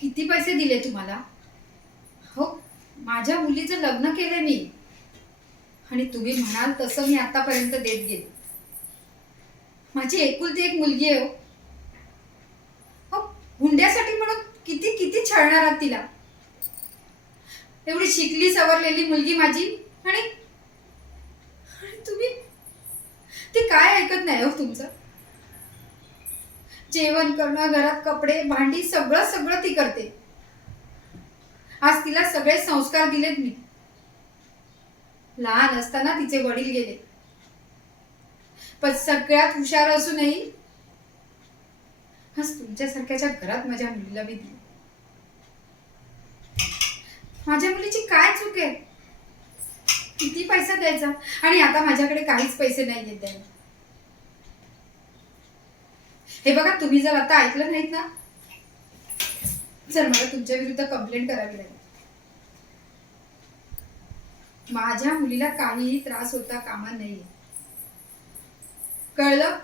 किती पैसे दिले तुम्हाला? हो, माझ्या मुलीचं लग्न केलंय मी आणि तुम्ही म्हणाल तसं मी आतापर्यंत देत गेले. माझी एकुलती एक मुलगी आहे हो. हो, हुंड्यासाठी म्हणून किती किती छळणार आहात तिला. एवढी शिकली सवरलेली मुलगी माझी आणि आणि तुम्ही ती काय ऐकत नाही हो तुमचं. जेवण करणं, घरात कपडे, भांडी सगळं सगळं ती करते. आज तिला सगळे संस्कार दिलेत मी. लहान असताना तिचे वडील गेले. पण सगळ्यात हुशार असूनही आज तुमच्यासारख्याच्या घरात माझ्या मुलीला मी दिली. माझ्या मुलीची काय चूक आहे? किती पैसा द्यायचा आणि आता माझ्याकडे काहीच पैसे नाही येत द्यायला. हे बघा, तुम्ही जर आता ऐकलं नाहीत ना, जर मला तुमच्या विरुद्ध कंप्लेंट करावी लागेल. माझ्या मुलीला काहीही त्रास होता कामा नये. कळलं?